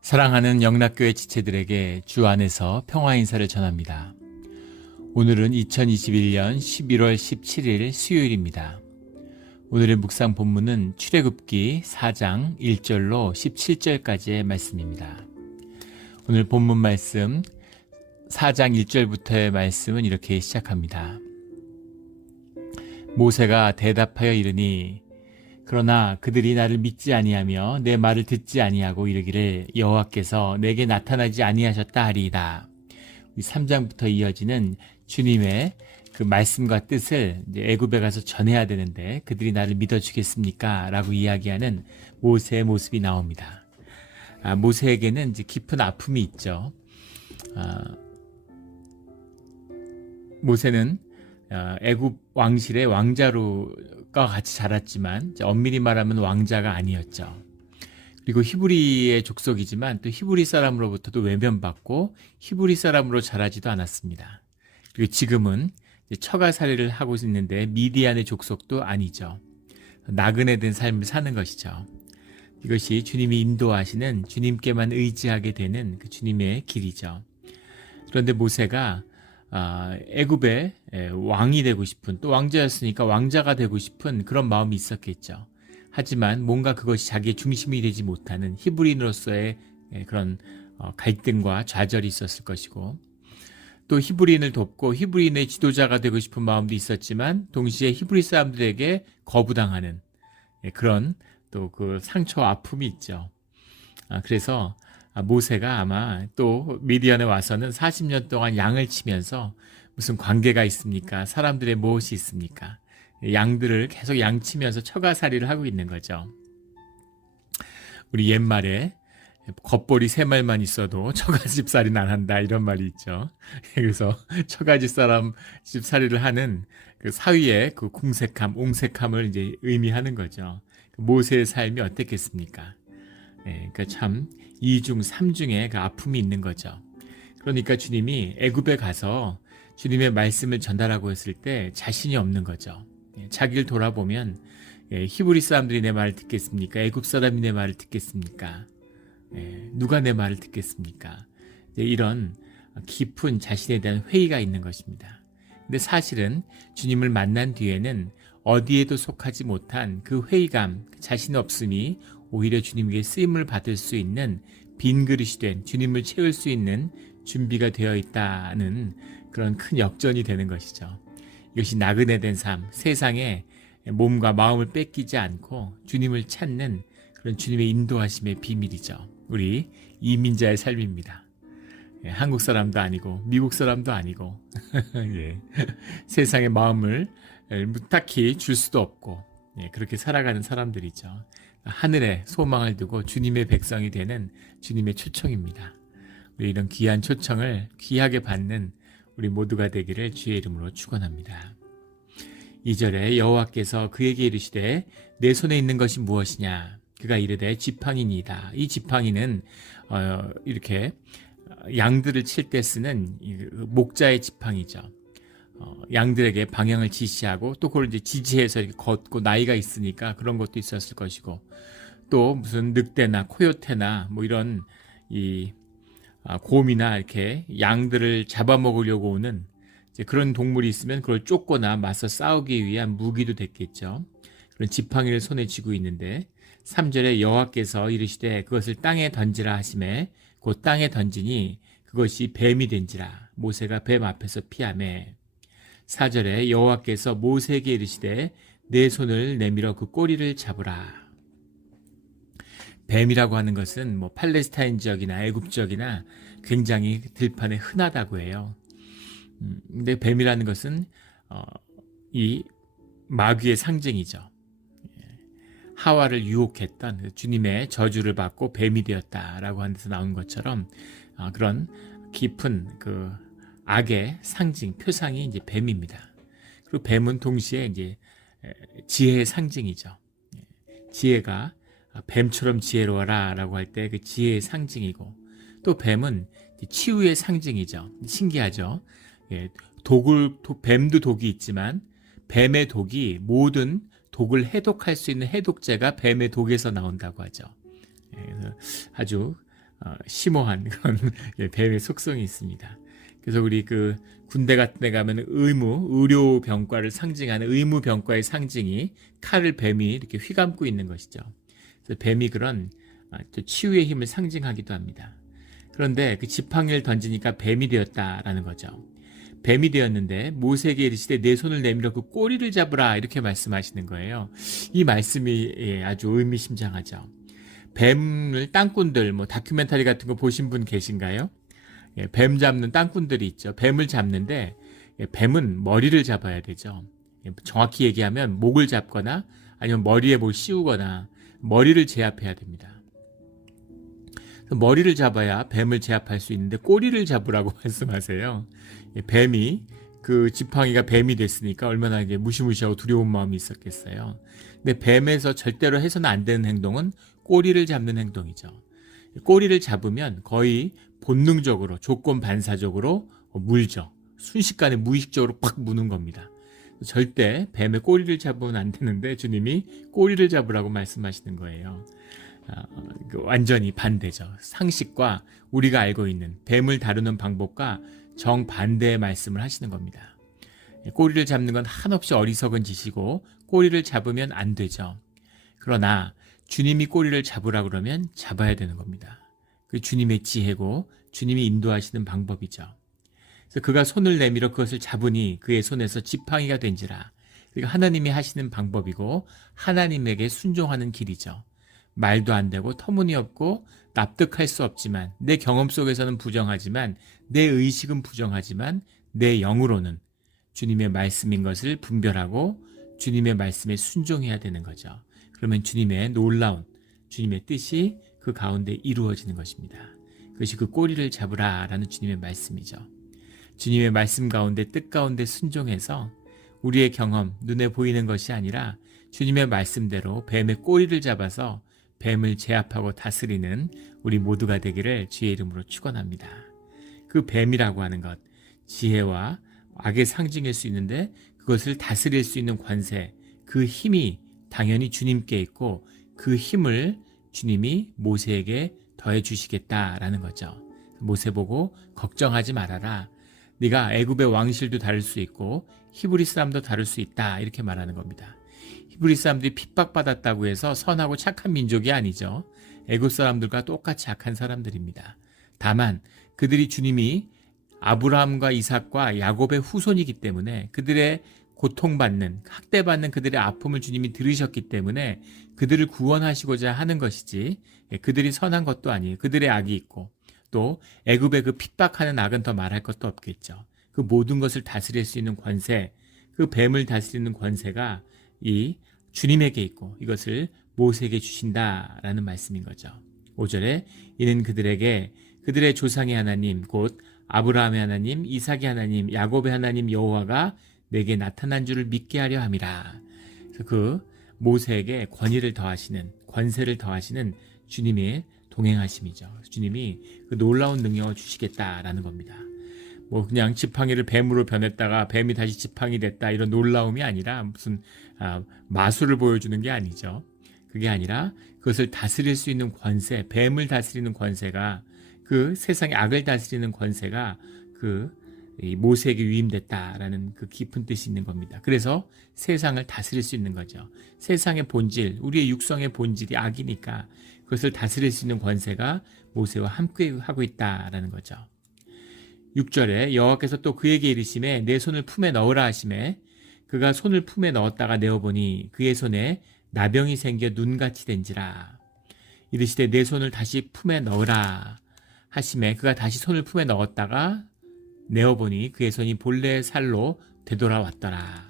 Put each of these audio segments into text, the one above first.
사랑하는 영락교회 지체들에게 주 안에서 평화 인사를 전합니다. 오늘은 2021년 11월 17일 수요일입니다. 오늘의 묵상 본문은 출애굽기 4장 1절로 17절까지의 말씀입니다. 오늘 본문 말씀 4장 1절부터의 말씀은 이렇게 시작합니다. 모세가 대답하여 이르니 그러나 그들이 나를 믿지 아니하며 내 말을 듣지 아니하고 이르기를 여호와께서 내게 나타나지 아니하셨다 하리이다. 3장부터 이어지는 주님의 그 말씀과 뜻을 이제 애굽에 가서 전해야 되는데 그들이 나를 믿어주겠습니까? 라고 이야기하는 모세의 모습이 나옵니다. 모세에게는 이제 깊은 아픔이 있죠. 모세는 애굽 왕실의 왕자로가 같이 자랐지만 엄밀히 말하면 왕자가 아니었죠. 그리고 히브리의 족속이지만 또 히브리 사람으로부터도 외면받고 히브리 사람으로 자라지도 않았습니다. 그리고 지금은 처가살이를 하고 있는데 미디안의 족속도 아니죠. 나그네 된 삶을 사는 것이죠. 이것이 주님이 인도하시는 주님께만 의지하게 되는 그 주님의 길이죠. 그런데 모세가 애굽의 왕이 되고 싶은, 또 왕자였으니까 왕자가 되고 싶은 그런 마음이 있었겠죠. 하지만 뭔가 그것이 자기의 중심이 되지 못하는 히브리인으로서의 그런 갈등과 좌절이 있었을 것이고, 또 히브리인을 돕고 히브리인의 지도자가 되고 싶은 마음도 있었지만 동시에 히브리 사람들에게 거부당하는 그런 또 그 상처와 아픔이 있죠. 그래서 모세가 아마 또 미디안에 와서는 40년 동안 양을 치면서 무슨 관계가 있습니까? 사람들의 무엇이 있습니까? 양들을 계속 양치면서 처가살이를 하고 있는 거죠. 우리 옛말에 겉벌이 3말만 있어도 처가집 살이는 안 한다 이런 말이 있죠. 그래서 처가집 사람 집살이를 하는 그 사위의 그 궁색함, 옹색함을 이제 의미하는 거죠. 모세의 삶이 어땠겠습니까? 그러니까 참 2중, 3중의 그 아픔이 있는 거죠. 그러니까 주님이 애굽에 가서 주님의 말씀을 전달하고 했을 때 자신이 없는 거죠. 자기를 돌아보면 히브리 사람들이 내 말을 듣겠습니까? 애굽 사람이 내 말을 듣겠습니까? 누가 내 말을 듣겠습니까? 이런 깊은 자신에 대한 회의가 있는 것입니다. 근데 사실은 주님을 만난 뒤에는 어디에도 속하지 못한 그 회의감, 자신 없음이 오히려 주님에게 쓰임을 받을 수 있는 빈 그릇이 된, 주님을 채울 수 있는 준비가 되어 있다는 그런 큰 역전이 되는 것이죠. 이것이 나그네 된 삶, 세상에 몸과 마음을 뺏기지 않고 주님을 찾는 그런 주님의 인도하심의 비밀이죠. 우리 이민자의 삶입니다. 한국 사람도 아니고 미국 사람도 아니고 세상의 마음을 딱히 줄 수도 없고 그렇게 살아가는 사람들이죠. 하늘에 소망을 두고 주님의 백성이 되는 주님의 초청입니다. 우리 이런 귀한 초청을 귀하게 받는 우리 모두가 되기를 주의 이름으로 축원합니다. 2절에 여호와께서 그에게 이르시되 내 손에 있는 것이 무엇이냐? 그가 이르되 지팡이니이다. 이 지팡이는 이렇게 양들을 칠 때 쓰는 목자의 지팡이죠. 양들에게 방향을 지시하고 또 그걸 이제 지지해서 이렇게 걷고 나이가 있으니까 그런 것도 있었을 것이고 또 무슨 늑대나 코요테나 뭐 이런 곰이나 이렇게 양들을 잡아먹으려고 오는 이제 그런 동물이 있으면 그걸 쫓거나 맞서 싸우기 위한 무기도 됐겠죠. 그런 지팡이를 손에 쥐고 있는데 3절에 여호와께서 이르시되 그것을 땅에 던지라 하시매 곧 땅에 던지니 그것이 뱀이 된지라 모세가 뱀 앞에서 피하매 4절에 여호와께서 모세에게 이르시되 내 손을 내밀어 그 꼬리를 잡으라. 뱀이라고 하는 것은 뭐 팔레스타인 지역이나 애굽 지역이나 굉장히 들판에 흔하다고 해요. 근데 뱀이라는 것은 이 마귀의 상징이죠. 하와를 유혹했던 주님의 저주를 받고 뱀이 되었다라고 하는 데서 나온 것처럼 그런 깊은 그 악의 상징, 표상이 이제 뱀입니다. 그리고 뱀은 동시에 이제 지혜의 상징이죠. 지혜가 뱀처럼 지혜로워라 라고 할 때 그 지혜의 상징이고 또 뱀은 치유의 상징이죠. 신기하죠. 뱀도 독이 있지만 뱀의 독이 모든 독을 해독할 수 있는 해독제가 뱀의 독에서 나온다고 하죠. 그래서 아주 심오한 그런 예, 뱀의 속성이 있습니다. 그래서 우리 그 군대 같은 데 가면 의료병과를 상징하는 의무병과의 상징이 칼을 뱀이 이렇게 휘감고 있는 것이죠. 그래서 뱀이 그런 또 치유의 힘을 상징하기도 합니다. 그런데 그 지팡이를 던지니까 뱀이 되었다라는 거죠. 뱀이 되었는데 모세에게 이르시되 내 손을 내밀어 그 꼬리를 잡으라 이렇게 말씀하시는 거예요. 이 말씀이 예, 아주 의미심장하죠. 뱀을 땅꾼들 뭐 다큐멘터리 같은 거 보신 분 계신가요? 예, 뱀 잡는 땅꾼들이 있죠. 뱀을 잡는데 예, 뱀은 머리를 잡아야 되죠. 예, 정확히 얘기하면 목을 잡거나 아니면 머리에 뭘 씌우거나 머리를 제압해야 됩니다. 머리를 잡아야 뱀을 제압할 수 있는데 꼬리를 잡으라고 말씀하세요. 예, 뱀이 그 지팡이가 뱀이 됐으니까 얼마나 이게 무시무시하고 두려운 마음이 있었겠어요. 근데 뱀에서 절대로 해서는 안 되는 행동은 꼬리를 잡는 행동이죠. 꼬리를 잡으면 거의 본능적으로 조건 반사적으로 물죠. 순식간에 무의식적으로 팍 무는 겁니다. 절대 뱀의 꼬리를 잡으면 안 되는데 주님이 꼬리를 잡으라고 말씀하시는 거예요. 완전히 반대죠. 상식과 우리가 알고 있는 뱀을 다루는 방법과 정반대의 말씀을 하시는 겁니다. 꼬리를 잡는 건 한없이 어리석은 짓이고 꼬리를 잡으면 안 되죠. 그러나 주님이 꼬리를 잡으라 그러면 잡아야 되는 겁니다. 그 주님의 지혜고 주님이 인도하시는 방법이죠. 그래서 그가 손을 내밀어 그것을 잡으니 그의 손에서 지팡이가 된지라. 그러니까 하나님이 하시는 방법이고 하나님에게 순종하는 길이죠. 말도 안 되고 터무니없고 납득할 수 없지만 내 경험 속에서는 부정하지만 내 의식은 부정하지만 내 영으로는 주님의 말씀인 것을 분별하고 주님의 말씀에 순종해야 되는 거죠. 그러면 주님의 놀라운 주님의 뜻이 그 가운데 이루어지는 것입니다. 그것이 그 꼬리를 잡으라라는 주님의 말씀이죠. 주님의 말씀 가운데 뜻 가운데 순종해서 우리의 경험, 눈에 보이는 것이 아니라 주님의 말씀대로 뱀의 꼬리를 잡아서 뱀을 제압하고 다스리는 우리 모두가 되기를 주의 이름으로 축원합니다. 그 뱀이라고 하는 것, 지혜와 악의 상징일 수 있는데 그것을 다스릴 수 있는 관세, 그 힘이 당연히 주님께 있고 그 힘을 주님이 모세에게 더해 주시겠다라는 거죠. 모세 보고 걱정하지 말아라. 네가 애굽의 왕실도 다룰 수 있고 히브리 사람도 다룰 수 있다 이렇게 말하는 겁니다. 히브리 사람들이 핍박받았다고 해서 선하고 착한 민족이 아니죠. 애굽 사람들과 똑같이 악한 사람들입니다. 다만 그들이 주님이 아브라함과 이삭과 야곱의 후손이기 때문에 그들의 고통받는, 학대받는 그들의 아픔을 주님이 들으셨기 때문에 그들을 구원하시고자 하는 것이지 그들이 선한 것도 아니에요. 그들의 악이 있고 또 애굽의 그 핍박하는 악은 더 말할 것도 없겠죠. 그 모든 것을 다스릴 수 있는 관세, 그 뱀을 다스리는 관세가 이 주님에게 있고 이것을 모세에게 주신다라는 말씀인 거죠. 5절에 이는 그들에게 그들의 조상의 하나님 곧 아브라함의 하나님, 이삭의 하나님, 야곱의 하나님 여호와가 내게 나타난 줄을 믿게 하려 함이라. 그래서 그 모세에게 권위를 더하시는 관세를 더하시는 주님의 동행하심이죠. 주님이 그 놀라운 능력을 주시겠다라는 겁니다. 뭐 그냥 지팡이를 뱀으로 변했다가 뱀이 다시 지팡이 됐다 이런 놀라움이 아니라 무슨 마술을 보여주는 게 아니죠. 그게 아니라 그것을 다스릴 수 있는 관세, 뱀을 다스리는 관세가 그 세상의 악을 다스리는 관세가 그 모세에게 위임됐다라는 그 깊은 뜻이 있는 겁니다. 그래서 세상을 다스릴 수 있는 거죠. 세상의 본질, 우리의 육성의 본질이 악이니까 그것을 다스릴 수 있는 관세가 모세와 함께 하고 있다라는 거죠. 6절에 여호와께서 또 그에게 이르시매 내 손을 품에 넣으라 하시매 그가 손을 품에 넣었다가 내어보니 그의 손에 나병이 생겨 눈같이 된지라. 이르시되 내 손을 다시 품에 넣으라 하시매 그가 다시 손을 품에 넣었다가 내어보니 그의 손이 본래의 살로 되돌아왔더라.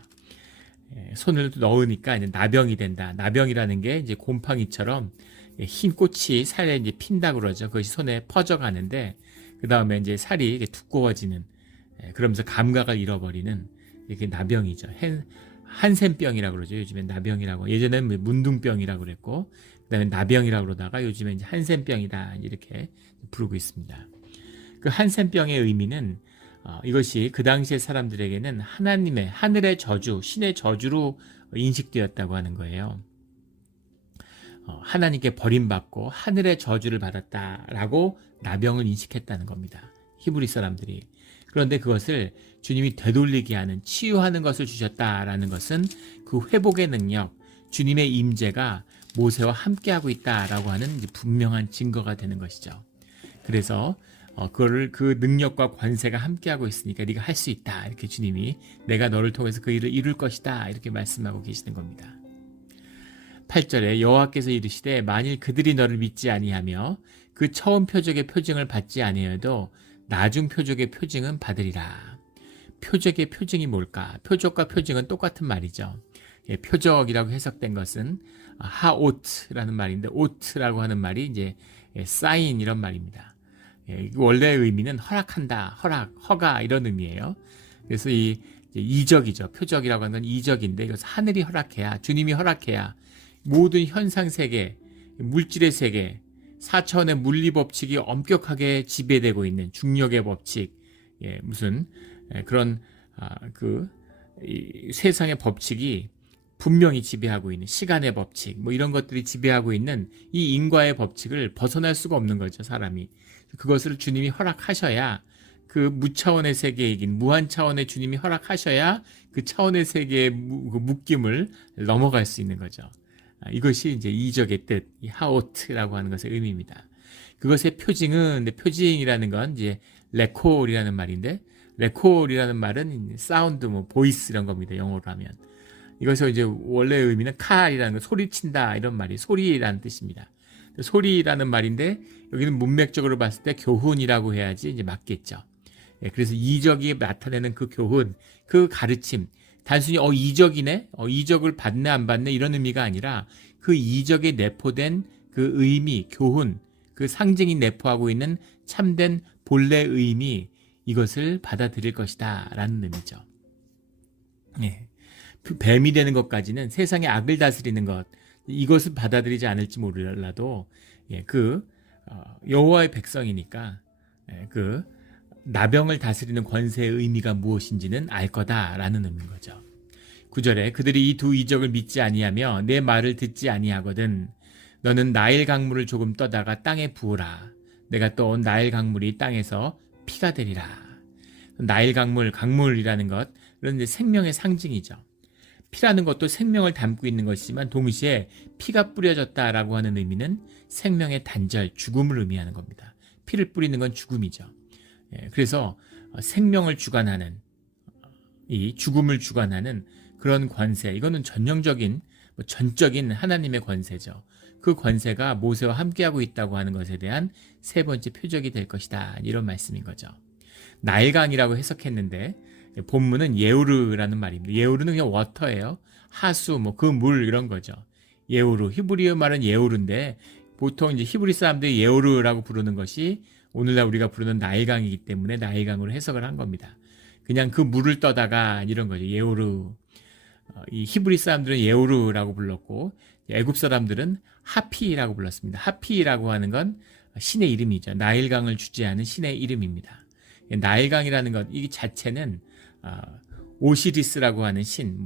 손을 넣으니까 이제 나병이 된다. 나병이라는 게 이제 곰팡이처럼 흰 꽃이 살에 이제 핀다 그러죠. 그것이 손에 퍼져가는데 그 다음에 이제 살이 두꺼워지는 그러면서 감각을 잃어버리는 이게 나병이죠. 한센병이라고 그러죠. 요즘엔 나병이라고. 예전에는 문둥병이라고 그랬고 그다음에 나병이라고 그러다가 요즘엔 이제 한센병이다 이렇게 부르고 있습니다. 그 한센병의 의미는 이것이 그 당시의 사람들에게는 하나님의 하늘의 저주, 신의 저주로 인식되었다고 하는 거예요. 하나님께 버림받고 하늘의 저주를 받았다라고 나병을 인식했다는 겁니다. 히브리 사람들이. 그런데 그것을 주님이 되돌리게 하는, 치유하는 것을 주셨다라는 것은 그 회복의 능력, 주님의 임재가 모세와 함께하고 있다라고 하는 이제 분명한 증거가 되는 것이죠. 그래서 그거를, 그 능력과 관세가 함께하고 있으니까 네가 할 수 있다, 이렇게 주님이 내가 너를 통해서 그 일을 이룰 것이다, 이렇게 말씀하고 계시는 겁니다. 8절에 여호와께서 이르시되 만일 그들이 너를 믿지 아니하며 그 처음 표적의 표징을 받지 아니하여도 나중 표적의 표징은 받으리라. 표적의 표징이 뭘까? 표적과 표징은 똑같은 말이죠. 표적이라고 해석된 것은 하오트라는 말인데, 오트라고 하는 말이 이제 사인, 이런 말입니다. 원래의 의미는 허락한다, 허가, 이런 의미예요. 그래서 이 이적이죠. 표적이라고 하는 건 이적인데, 이것은 하늘이 허락해야, 주님이 허락해야 모든 현상 세계, 물질의 세계, 4차원의 물리 법칙이 엄격하게 지배되고 있는 중력의 법칙, 무슨 그런 이 세상의 법칙이 분명히 지배하고 있는 시간의 법칙, 뭐 이런 것들이 지배하고 있는 이 인과의 법칙을 벗어날 수가 없는 거죠, 사람이. 그것을 주님이 허락하셔야, 그 무차원의 세계이긴 무한 차원의 주님이 허락하셔야 그 차원의 세계의 묶임을 넘어갈 수 있는 거죠. 이것이 이제 이적의 뜻, 이 하오트라고 하는 것의 의미입니다. 그것의 표징은, 표징이라는 건 이제 레콜이라는 말인데, 레콜이라는 말은 사운드, 뭐 보이스 이런 겁니다, 영어로 하면. 이것의 이제 원래의 의미는 칼이라는 건 소리친다, 이런 말이 소리라는 뜻입니다. 소리라는 말인데 여기는 문맥적으로 봤을 때 교훈이라고 해야지 이제 맞겠죠. 그래서 이적이 나타내는 그 교훈, 그 가르침, 단순히 이적이네, 이적을 받네 안 받네 이런 의미가 아니라 그 이적에 내포된 그 의미, 교훈, 그 상징이 내포하고 있는 참된 본래 의미, 이것을 받아들일 것이다 라는 의미죠. 뱀이 되는 것까지는, 세상의 악을 다스리는 것, 이것을 받아들이지 않을지 몰라도 여호와의 백성이니까 그 나병을 다스리는 권세의 의미가 무엇인지는 알 거다라는 의미인 거죠. 9절에 그들이 이 두 이적을 믿지 아니하며 내 말을 듣지 아니하거든 너는 나일 강물을 조금 떠다가 땅에 부으라. 내가 떠온 나일 강물이 땅에서 피가 되리라. 나일 강물이라는 것, 그런 생명의 상징이죠. 피라는 것도 생명을 담고 있는 것이지만 동시에 피가 뿌려졌다라고 하는 의미는 생명의 단절, 죽음을 의미하는 겁니다. 피를 뿌리는 건 죽음이죠. 그래서 생명을 주관하는, 이 죽음을 주관하는 그런 권세, 이거는 전적인 하나님의 권세죠. 그 권세가 모세와 함께하고 있다고 하는 것에 대한 세 번째 표적이 될 것이다, 이런 말씀인 거죠. 나일강이라고 해석했는데 본문은 예우르라는 말입니다. 예우르는 그냥 워터예요. 하수, 그 물, 이런 거죠. 예우르, 히브리어 말은 예우르인데 보통 이제 히브리 사람들이 예우르라고 부르는 것이 오늘날 우리가 부르는 나일강이기 때문에 나일강으로 해석을 한 겁니다. 그냥 그 물을 떠다가 이런 거죠. 예우르. 이 히브리 사람들은 예우르라고 불렀고 애굽 사람들은 하피라고 불렀습니다. 하피라고 하는 건 신의 이름이죠. 나일강을 주재하는 신의 이름입니다. 나일강이라는 것, 이 자체는 오시리스라고 하는 신,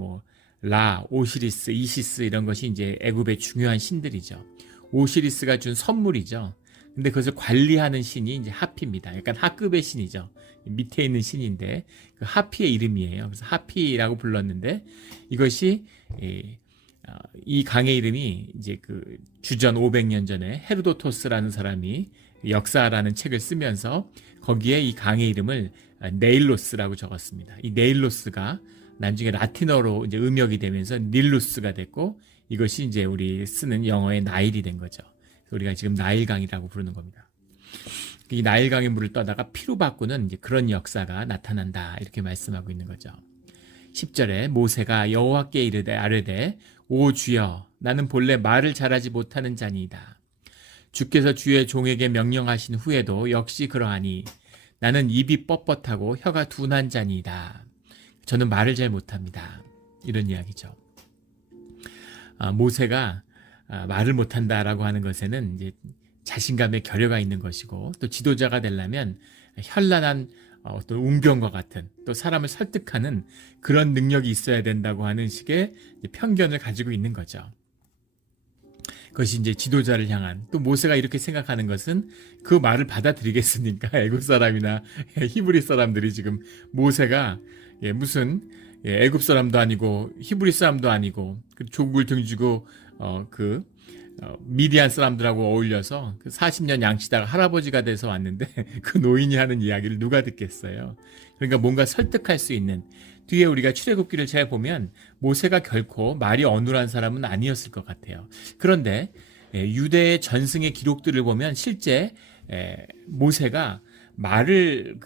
라, 오시리스, 이시스 이런 것이 이제 애굽의 중요한 신들이죠. 오시리스가 준 선물이죠. 근데 그것을 관리하는 신이 이제 하피입니다. 약간 하급의 신이죠. 밑에 있는 신인데 그 하피의 이름이에요. 그래서 하피라고 불렀는데 이것이 이 강의 이름이 이제 그 주전 500년 전에 헤로도토스라는 사람이 역사라는 책을 쓰면서 거기에 이 강의 이름을 네일로스라고 적었습니다. 이 네일로스가 나중에 라틴어로 이제 음역이 되면서 닐루스가 됐고 이것이 이제 우리 쓰는 영어의 나일이 된 거죠. 우리가 지금 나일강이라고 부르는 겁니다. 이 나일강의 물을 떠다가 피로 바꾸는 이제 그런 역사가 나타난다, 이렇게 말씀하고 있는 거죠. 10절에 모세가 여호와께 아뢰되 오 주여 나는 본래 말을 잘하지 못하는 자니이다. 주께서 주의 종에게 명령하신 후에도 역시 그러하니 나는 입이 뻣뻣하고 혀가 둔한 자니이다. 저는 말을 잘 못합니다. 이런 이야기죠. 모세가 말을 못한다라고 하는 것에는 이제 자신감의 결여가 있는 것이고 또 지도자가 되려면 현란한 어떤 웅변과 같은 또 사람을 설득하는 그런 능력이 있어야 된다고 하는 식의 편견을 가지고 있는 거죠. 그것이 이제 지도자를 향한, 또 모세가 이렇게 생각하는 것은 그 말을 받아들이겠습니까? 애굽 사람이나 히브리 사람들이 지금 모세가 무슨 애굽 사람도 아니고 히브리 사람도 아니고 조국을 등지고 미디안 사람들하고 어울려서 40년 양치다가 할아버지가 돼서 왔는데 그 노인이 하는 이야기를 누가 듣겠어요? 그러니까 뭔가 설득할 수 있는, 뒤에 우리가 출애굽기를 잘 보면 모세가 결코 말이 어눌한 사람은 아니었을 것 같아요. 그런데 유대의 전승의 기록들을 보면 실제 모세가 말을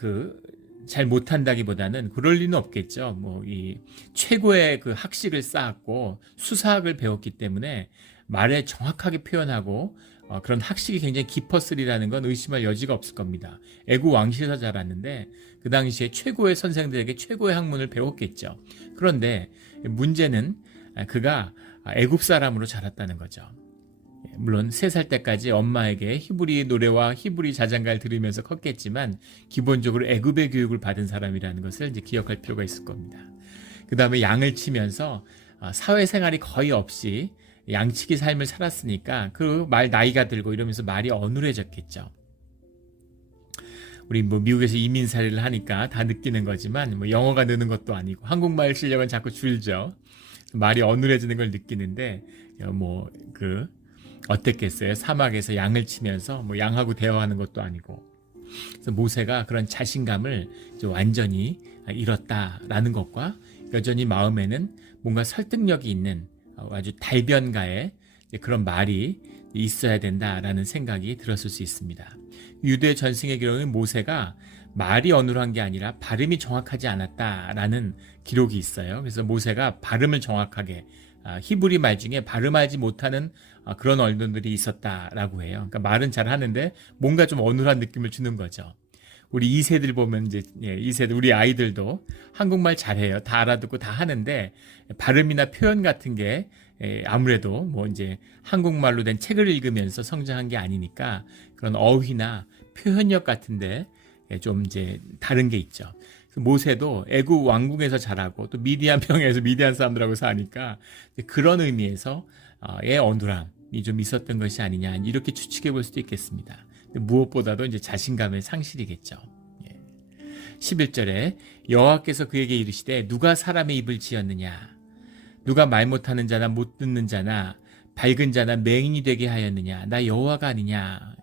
잘 못한다기보다는 그럴 리는 없겠죠. 뭐 이 최고의 그 학식을 쌓았고 수사학을 배웠기 때문에 말에 정확하게 표현하고 그런 학식이 굉장히 깊었으리라는 건 의심할 여지가 없을 겁니다. 애굽 왕실에서 자랐는데 그 당시에 최고의 선생들에게 최고의 학문을 배웠겠죠. 그런데 문제는 그가 애굽 사람으로 자랐다는 거죠. 물론 3살 때까지 엄마에게 히브리 노래와 히브리 자장가를 들으면서 컸겠지만 기본적으로 애굽의 교육을 받은 사람이라는 것을 이제 기억할 필요가 있을 겁니다. 그 다음에 양을 치면서 사회생활이 거의 없이 양치기 삶을 살았으니까 그 말 나이가 들고 이러면서 말이 어눌해졌겠죠. 우리 뭐 미국에서 이민살이를 하니까 다 느끼는 거지만 뭐 영어가 느는 것도 아니고 한국말 실력은 자꾸 줄죠. 말이 어눌해지는 걸 느끼는데 어땠겠어요? 사막에서 양을 치면서 뭐 양하고 대화하는 것도 아니고. 그래서 모세가 그런 자신감을 완전히 잃었다라는 것과 여전히 마음에는 뭔가 설득력이 있는 아주 달변가의 그런 말이 있어야 된다라는 생각이 들었을 수 있습니다. 유대 전승의 기록은 모세가 말이 어눌한 게 아니라 발음이 정확하지 않았다라는 기록이 있어요. 그래서 모세가 발음을 정확하게 히브리 말 중에 발음하지 못하는 그런 언어들이 있었다라고 해요. 그러니까 말은 잘 하는데 뭔가 좀 어눌한 느낌을 주는 거죠. 우리 2세들 보면 이제 2세들 우리 아이들도 한국말 잘해요. 다 알아듣고 다 하는데 발음이나 표현 같은 게 아무래도 뭐 이제 한국말로 된 책을 읽으면서 성장한 게 아니니까 그런 어휘나 표현력 같은데 좀 이제 다른 게 있죠. 모세도 애굽 왕궁에서 자라고 또 미디안 평야에서 미디안 사람들하고 사니까 그런 의미에서의 어눌함이 좀 있었던 것이 아니냐 이렇게 추측해 볼 수도 있겠습니다. 무엇보다도 이제 자신감의 상실이겠죠. 11절에 여호와께서 그에게 이르시되 누가 사람의 입을 지었느냐, 누가 말 못하는 자나 못 듣는 자나 밝은 자나 맹인이 되게 하였느냐, 나 여호와가 아니냐.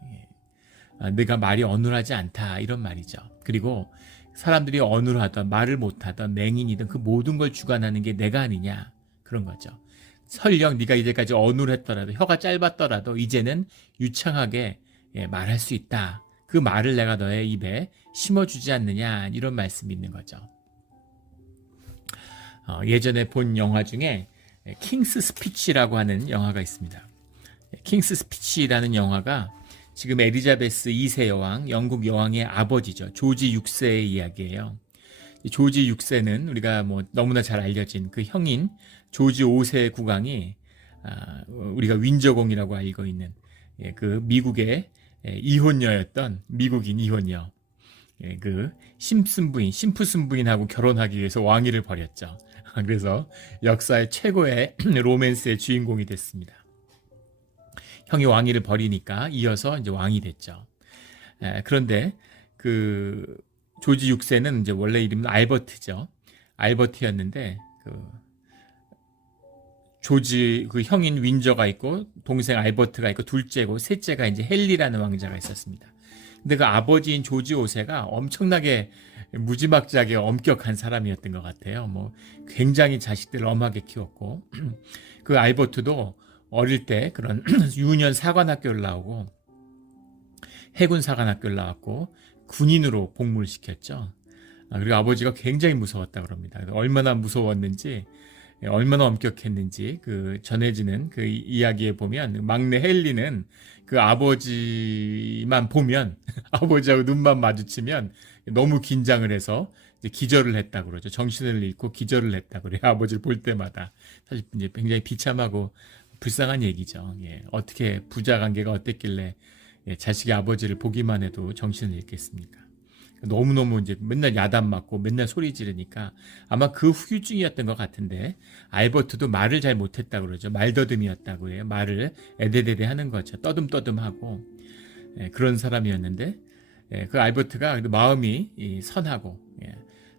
내가 말이 어눌하지 않다 이런 말이죠. 그리고 사람들이 어눌하던 말을 못하던 맹인이든 그 모든 걸 주관하는 게 내가 아니냐 그런 거죠. 설령 네가 이제까지 어눌했더라도 혀가 짧았더라도 이제는 유창하게 말할 수 있다. 그 말을 내가 너의 입에 심어주지 않느냐 이런 말씀이 있는 거죠. 예전에 본 영화 중에 킹스 스피치라고 하는 영화가 있습니다. 킹스 스피치라는 영화가 지금 엘리자베스 2세 여왕, 영국 여왕의 아버지죠. 조지 6세의 이야기예요. 조지 6세는 우리가 뭐 너무나 잘 알려진 그 형인 조지 5세 국왕이 우리가 윈저공이라고 알고 있는 그 미국의 이혼녀였던 미국인 이혼녀, 그 심프슨 부인하고 결혼하기 위해서 왕위를 버렸죠. 그래서 역사의 최고의 로맨스의 주인공이 됐습니다. 형이 왕위를 버리니까 이어서 이제 왕이 됐죠. 그런데 그 조지 6세는 이제 원래 이름은 알버트죠. 알버트였는데 조지 그 형인 윈저가 있고 동생 알버트가 있고 둘째고 셋째가 이제 헨리라는 왕자가 있었습니다. 근데 그 아버지인 조지 5세가 엄청나게 무지막지하게 엄격한 사람이었던 것 같아요. 뭐 굉장히 자식들을 엄하게 키웠고 그 알버트도 어릴 때 그런 유년 사관학교를 나오고 해군 사관학교를 나왔고 군인으로 복무를 시켰죠. 그리고 아버지가 굉장히 무서웠다 그럽니다. 얼마나 무서웠는지 얼마나 엄격했는지 그 전해지는 그 이야기에 보면 막내 헨리는 그 아버지만 보면 아버지하고 눈만 마주치면 너무 긴장을 해서 이제 기절을 했다 그러죠. 정신을 잃고 기절을 했다 그래요. 아버지를 볼 때마다. 사실 이제 굉장히 비참하고 불쌍한 얘기죠. 어떻게 부자 관계가 어땠길래 자식이 아버지를 보기만 해도 정신을 잃겠습니까? 너무너무 이제 맨날 야단 맞고 맨날 소리 지르니까 아마 그 후유증이었던 것 같은데, 알버트도 말을 잘 못했다고 그러죠. 말더듬이었다고 해요. 말을 에데데데 하는 거죠. 떠듬떠듬하고. 그런 사람이었는데, 그 알버트가 마음이 선하고,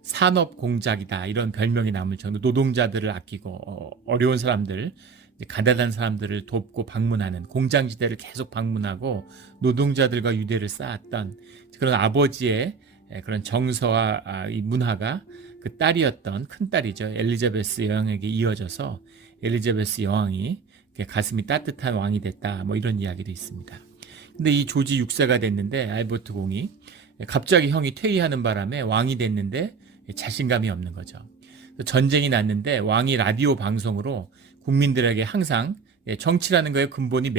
산업공작이다 이런 별명이 남을 정도, 노동자들을 아끼고 어려운 사람들, 가난한 사람들을 돕고 방문하는, 공장지대를 계속 방문하고 노동자들과 유대를 쌓았던 그런 아버지의 그런 정서와 이 문화가 그 딸이었던, 큰 딸이죠, 엘리자베스 여왕에게 이어져서 엘리자베스 여왕이 가슴이 따뜻한 왕이 됐다, 뭐 이런 이야기도 있습니다. 근데 이 조지 6세가 됐는데, 알버트 공이 갑자기 형이 퇴위하는 바람에 왕이 됐는데 자신감이 없는 거죠. 전쟁이 났는데 왕이 라디오 방송으로 국민들에게 항상, 정치라는 거의 근본이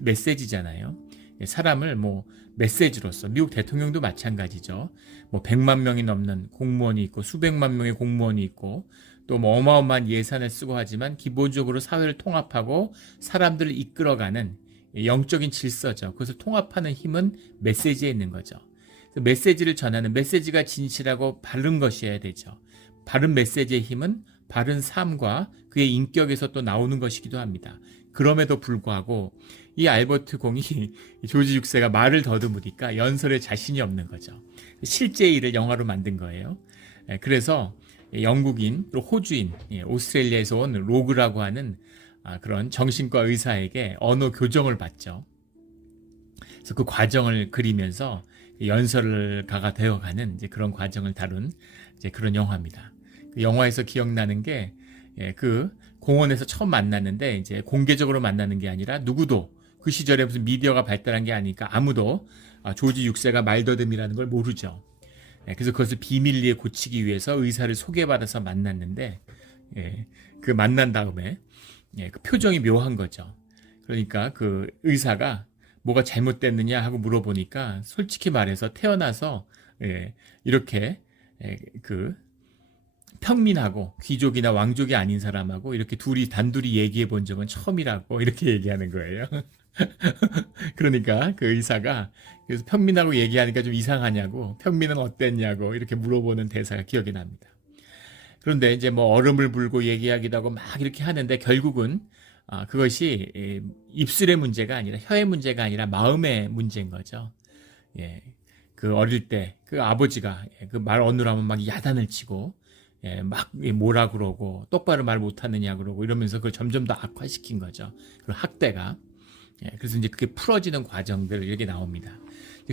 메시지잖아요. 사람을 뭐 메시지로서, 미국 대통령도 마찬가지죠. 뭐 100만 명이 넘는 공무원이 있고 수백만 명의 공무원이 있고 또 뭐 어마어마한 예산을 쓰고 하지만 기본적으로 사회를 통합하고 사람들을 이끌어가는 영적인 질서죠. 그것을 통합하는 힘은 메시지에 있는 거죠. 메시지를 전하는, 메시지가 진실하고 바른 것이어야 되죠. 바른 메시지의 힘은 바른 삶과 그의 인격에서 또 나오는 것이기도 합니다. 그럼에도 불구하고 이 알버트 공이 조지 6세가 말을 더듬으니까 연설에 자신이 없는 거죠. 실제 일을 영화로 만든 거예요. 그래서 영국인, 또 호주인, 오스트레일리아에서 온 로그라고 하는 그런 정신과 의사에게 언어 교정을 받죠. 그래서 그 과정을 그리면서 연설가가 되어가는 이제 그런 과정을 다룬 이제 그런 영화입니다. 그 영화에서 기억나는 게, 그 공원에서 처음 만났는데 이제 공개적으로 만나는 게 아니라, 누구도 그 시절에 무슨 미디어가 발달한 게 아니니까 아무도 조지 6세가 말더듬이라는 걸 모르죠. 그래서 그것을 비밀리에 고치기 위해서 의사를 소개받아서 만났는데, 그 만난 다음에 그 표정이 묘한 거죠. 그러니까 그 의사가 뭐가 잘못됐느냐 하고 물어보니까 솔직히 말해서 태어나서 이렇게 그 평민하고 귀족이나 왕족이 아닌 사람하고 이렇게 둘이 단둘이 얘기해 본 적은 처음이라고 이렇게 얘기하는 거예요. 그러니까 그 의사가, 그래서 평민하고 얘기하니까 좀 이상하냐고, 평민은 어땠냐고 이렇게 물어보는 대사가 기억이 납니다. 그런데 이제 뭐 얼음을 불고 얘기하기도 하고 막 이렇게 하는데, 결국은 그것이 입술의 문제가 아니라, 혀의 문제가 아니라 마음의 문제인 거죠. 그 어릴 때 그 아버지가 그 말 어눌하면 막 야단을 치고, 막 뭐라 그러고 똑바로 말 못하느냐 그러고 이러면서 그걸 점점 더 악화시킨 거죠. 그 학대가. 그래서 이제 그게 풀어지는 과정들 이렇게 나옵니다.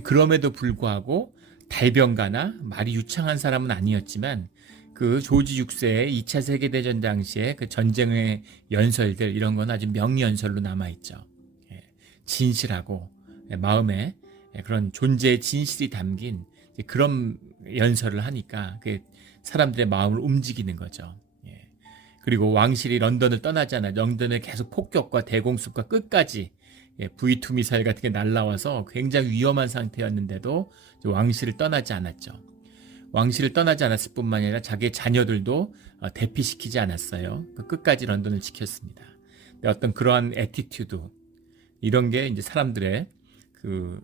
그럼에도 불구하고 달변가나 말이 유창한 사람은 아니었지만, 그 조지 6세의 2차 세계대전 당시에 그 전쟁의 연설들, 이런 건 아주 명연설로 남아있죠. 진실하고 마음에 그런 존재의 진실이 담긴 그런 연설을 하니까 그 사람들의 마음을 움직이는 거죠. 그리고 왕실이 런던을 떠나잖아요. 런던에 계속 폭격과 대공습과 끝까지 V2 미사일 같은 게 날라와서 굉장히 위험한 상태였는데도 왕실을 떠나지 않았죠. 왕실을 떠나지 않았을 뿐만 아니라 자기의 자녀들도 대피시키지 않았어요. 끝까지 런던을 지켰습니다. 어떤 그러한 애티튜드, 이런 게 이제 사람들의 그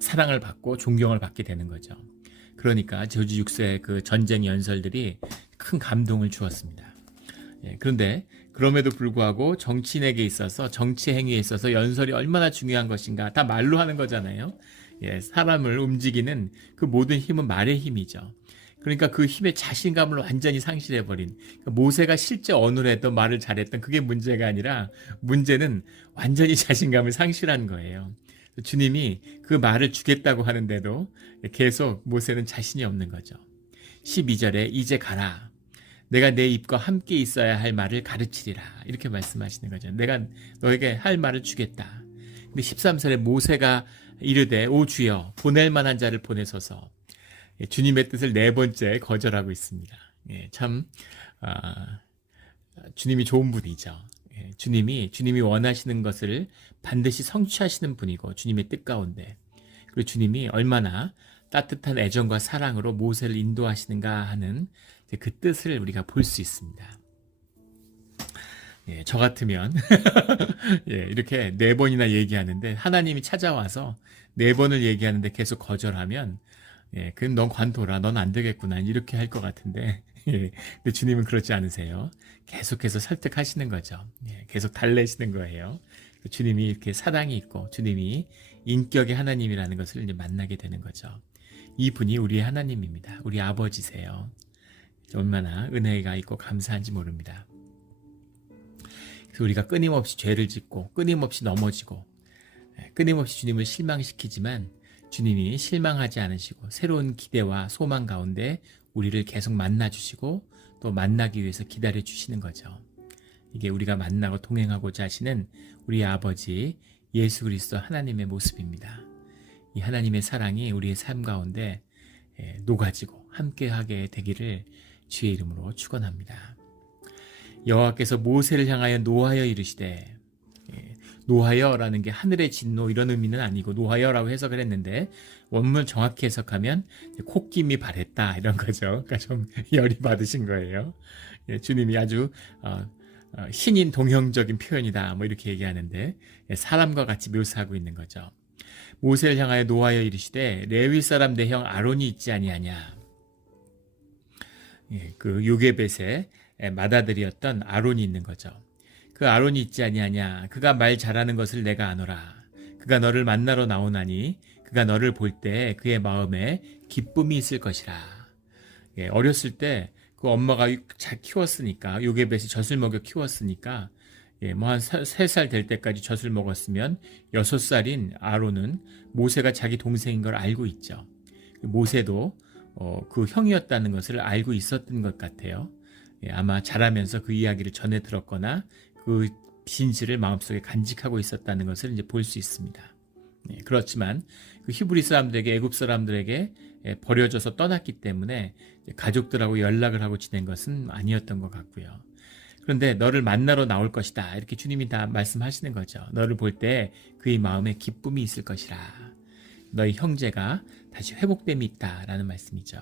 사랑을 받고 존경을 받게 되는 거죠. 그러니까 조지 6세의 그 전쟁 연설들이 큰 감동을 주었습니다. 그런데 그럼에도 불구하고 정치인에게 있어서, 정치 행위에 있어서 연설이 얼마나 중요한 것인가, 다 말로 하는 거잖아요. 사람을 움직이는 그 모든 힘은 말의 힘이죠. 그러니까 그 힘의 자신감을 완전히 상실해버린, 모세가 실제 어눌해도 말을 잘했던 그게 문제가 아니라, 문제는 완전히 자신감을 상실한 거예요. 주님이 그 말을 주겠다고 하는데도 계속 모세는 자신이 없는 거죠. 12절에 이제 가라, 내가 내 입과 함께 있어야 할 말을 가르치리라, 이렇게 말씀하시는 거죠. 내가 너에게 할 말을 주겠다. 근데 13절에 모세가 이르되 오 주여 보낼 만한 자를 보내소서, 주님의 뜻을 네 번째 거절하고 있습니다. 참 주님이 좋은 분이죠. 주님이 원하시는 것을 반드시 성취하시는 분이고, 주님의 뜻 가운데, 그리고 주님이 얼마나 따뜻한 애정과 사랑으로 모세를 인도하시는가 하는 그 뜻을 우리가 볼 수 있습니다. 저 같으면 이렇게 네 번이나 얘기하는데, 하나님이 찾아와서 네 번을 얘기하는데 계속 거절하면 예, 그럼 넌 관둬라. 넌 안 되겠구나. 이렇게 할 것 같은데, 예, 근데 주님은 그렇지 않으세요. 계속해서 설득하시는 거죠. 예, 계속 달래시는 거예요. 주님이 이렇게 사랑이 있고, 주님이 인격의 하나님이라는 것을 이제 만나게 되는 거죠. 이분이 우리의 하나님입니다. 우리 아버지세요. 얼마나 은혜가 있고 감사한지 모릅니다. 그래서 우리가 끊임없이 죄를 짓고, 끊임없이 넘어지고, 끊임없이 주님을 실망시키지만 주님이 실망하지 않으시고 새로운 기대와 소망 가운데 우리를 계속 만나주시고 또 만나기 위해서 기다려주시는 거죠. 이게 우리가 만나고 동행하고자 하시는 우리 아버지 예수 그리스도 하나님의 모습입니다. 이 하나님의 사랑이 우리의 삶 가운데 녹아지고 함께하게 되기를 주의 이름으로 축원합니다. 여호와께서 모세를 향하여 노하여 이르시되, 노하여라는 게 하늘의 진노 이런 의미는 아니고 노하여라고 해석을 했는데 원문 정확히 해석하면 콧김이 바랬다 이런 거죠. 그러니까 좀 열이 받으신 거예요. 주님이 아주 신인 동형적인 표현이다 뭐 이렇게 얘기하는데 사람과 같이 묘사하고 있는 거죠. 모세를 향하여 노하여 이르시되 레위 사람 내 형 아론이 있지 아니하냐. 그 요게벳의 맏아들이었던 아론이 있는 거죠. 그 아론이 있지 아니하냐. 그가 말 잘하는 것을 내가 아노라. 그가 너를 만나러 나오나니 그가 너를 볼 때 그의 마음에 기쁨이 있을 것이라. 어렸을 때 그 엄마가 잘 키웠으니까 요게벳이 젖을 먹여 키웠으니까 뭐 한 3살 될 때까지 젖을 먹었으면 6살인 아론은 모세가 자기 동생인 걸 알고 있죠. 모세도 그 형이었다는 것을 알고 있었던 것 같아요. 아마 자라면서 그 이야기를 전해 들었거나 그 진실을 마음속에 간직하고 있었다는 것을 이제 볼 수 있습니다. 그렇지만 그 히브리 사람들에게 애굽 사람들에게 버려져서 떠났기 때문에 가족들하고 연락을 하고 지낸 것은 아니었던 것 같고요. 그런데 너를 만나러 나올 것이다 이렇게 주님이 다 말씀하시는 거죠. 너를 볼 때 그의 마음에 기쁨이 있을 것이라. 너희 형제가 다시 회복됨이 있다라는 말씀이죠.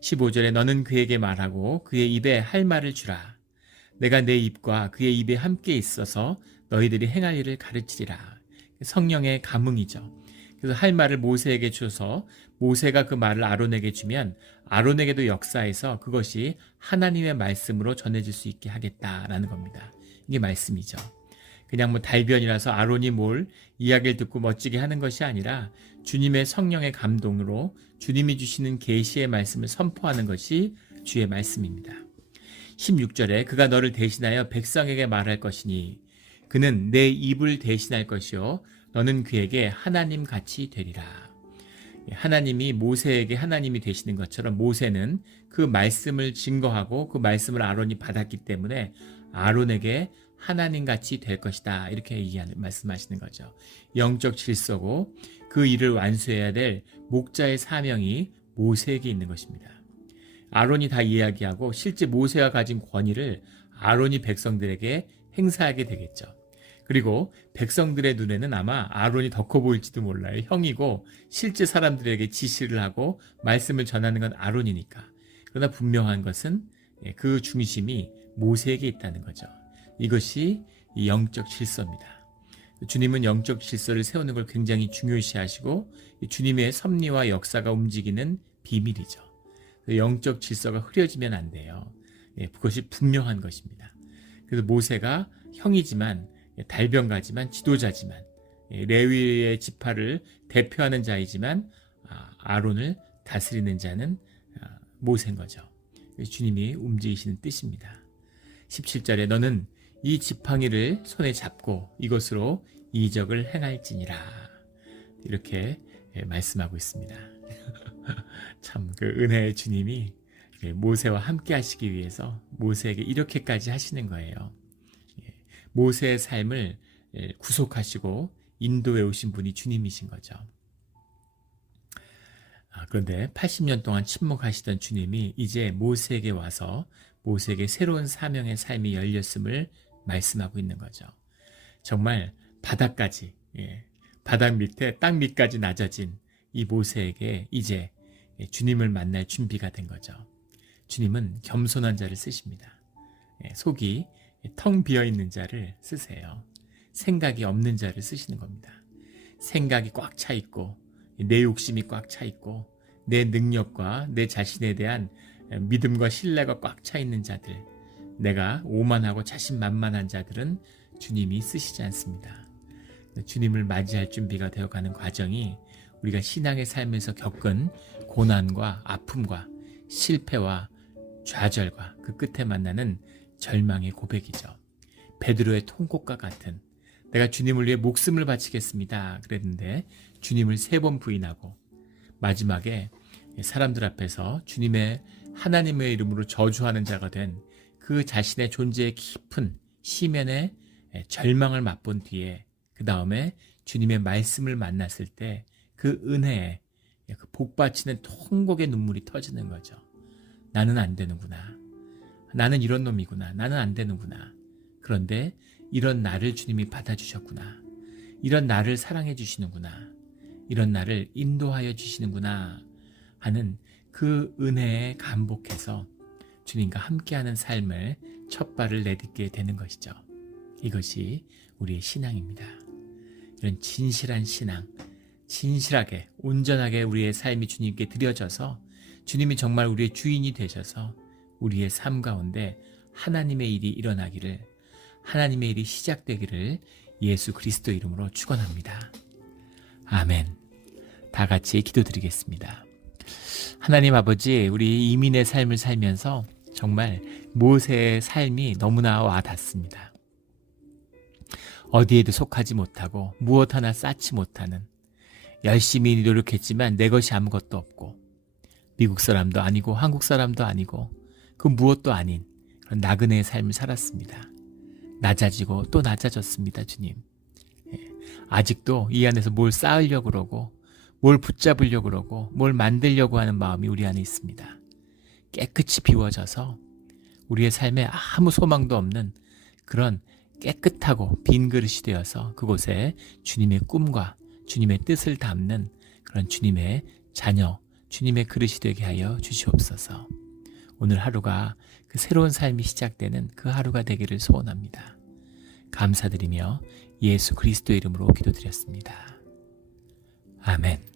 15절에 너는 그에게 말하고 그의 입에 할 말을 주라. 내가 내 입과 그의 입에 함께 있어서 너희들이 행할 일을 가르치리라. 성령의 감흥이죠. 그래서 할 말을 모세에게 줘서 모세가 그 말을 아론에게 주면 아론에게도 역사해서 그것이 하나님의 말씀으로 전해질 수 있게 하겠다라는 겁니다. 이게 말씀이죠. 그냥 뭐 달변이라서 아론이 뭘 이야기를 듣고 멋지게 하는 것이 아니라 주님의 성령의 감동으로 주님이 주시는 계시의 말씀을 선포하는 것이 주의 말씀입니다. 16절에 그가 너를 대신하여 백성에게 말할 것이니 그는 내 입을 대신할 것이요 너는 그에게 하나님 같이 되리라. 하나님이 모세에게 하나님이 되시는 것처럼 모세는 그 말씀을 증거하고 그 말씀을 아론이 받았기 때문에 아론에게 하나님 같이 될 것이다 이렇게 말씀하시는 거죠. 영적 질서고 그 일을 완수해야 될 목자의 사명이 모세에게 있는 것입니다. 아론이 다 이야기하고 실제 모세가 가진 권위를 아론이 백성들에게 행사하게 되겠죠. 그리고 백성들의 눈에는 아마 아론이 더 커 보일지도 몰라요. 형이고 실제 사람들에게 지시를 하고 말씀을 전하는 건 아론이니까. 그러나 분명한 것은 그 중심이 모세에게 있다는 거죠. 이것이 영적 질서입니다. 주님은 영적 질서를 세우는 걸 굉장히 중요시하시고 주님의 섭리와 역사가 움직이는 비밀이죠. 영적 질서가 흐려지면 안 돼요. 그것이 분명한 것입니다. 그래서 모세가 형이지만 달변가지만 지도자지만 레위의 지파를 대표하는 자이지만 아론을 다스리는 자는 모세인 거죠. 주님이 움직이시는 뜻입니다. 17절에 너는 이 지팡이를 손에 잡고 이것으로 이적을 행할지니라 이렇게 말씀하고 있습니다. 참 그 은혜의 주님이 모세와 함께 하시기 위해서 모세에게 이렇게까지 하시는 거예요. 모세의 삶을 구속하시고 인도해 오신 분이 주님이신 거죠. 그런데 80년 동안 침묵하시던 주님이 이제 모세에게 와서 모세에게 새로운 사명의 삶이 열렸음을 말씀하고 있는 거죠. 정말 바닥까지, 바닥 밑에 땅 밑까지 낮아진 이 모세에게 이제 주님을 만날 준비가 된 거죠. 주님은 겸손한 자를 쓰십니다. 속이 텅 비어있는 자를 쓰세요. 생각이 없는 자를 쓰시는 겁니다. 생각이 꽉 차 있고 내 욕심이 꽉 차 있고 내 능력과 내 자신에 대한 믿음과 신뢰가 꽉 차 있는 자들, 내가 오만하고 자신만만한 자들은 주님이 쓰시지 않습니다. 주님을 맞이할 준비가 되어가는 과정이 우리가 신앙의 삶에서 겪은 고난과 아픔과 실패와 좌절과 그 끝에 만나는 절망의 고백이죠. 베드로의 통곡과 같은, 내가 주님을 위해 목숨을 바치겠습니다 그랬는데 주님을 3번 부인하고 마지막에 사람들 앞에서 하나님의 이름으로 저주하는 자가 된 그 자신의 존재의 깊은 시면의 절망을 맛본 뒤에 그 다음에 주님의 말씀을 만났을 때 그 은혜에 그 복받치는 통곡의 눈물이 터지는 거죠. 나는 안 되는구나. 나는 이런 놈이구나. 나는 안 되는구나. 그런데 이런 나를 주님이 받아주셨구나. 이런 나를 사랑해 주시는구나. 이런 나를 인도하여 주시는구나 하는 그 은혜에 감복해서 주님과 함께하는 삶을 첫 발을 내딛게 되는 것이죠. 이것이 우리의 신앙입니다. 이런 진실한 신앙, 진실하게 온전하게 우리의 삶이 주님께 드려져서 주님이 정말 우리의 주인이 되셔서 우리의 삶 가운데 하나님의 일이 일어나기를, 하나님의 일이 시작되기를 예수 그리스도 이름으로 축원합니다. 아멘. 다 같이 기도드리겠습니다. 하나님 아버지, 우리 이민의 삶을 살면서 정말 모세의 삶이 너무나 와닿습니다. 어디에도 속하지 못하고 무엇 하나 쌓지 못하는, 열심히 노력했지만 내 것이 아무것도 없고 미국 사람도 아니고 한국 사람도 아니고 그 무엇도 아닌 그런 나그네의 삶을 살았습니다. 낮아지고 또 낮아졌습니다. 주님. 아직도 이 안에서 뭘 쌓으려고 그러고 뭘 붙잡으려고 그러고 뭘 만들려고 하는 마음이 우리 안에 있습니다. 깨끗이 비워져서 우리의 삶에 아무 소망도 없는 그런 깨끗하고 빈 그릇이 되어서 그곳에 주님의 꿈과 주님의 뜻을 담는 그런 주님의 자녀, 주님의 그릇이 되게 하여 주시옵소서. 오늘 하루가 그 새로운 삶이 시작되는 그 하루가 되기를 소원합니다. 감사드리며 예수 그리스도 이름으로 기도드렸습니다. 아멘.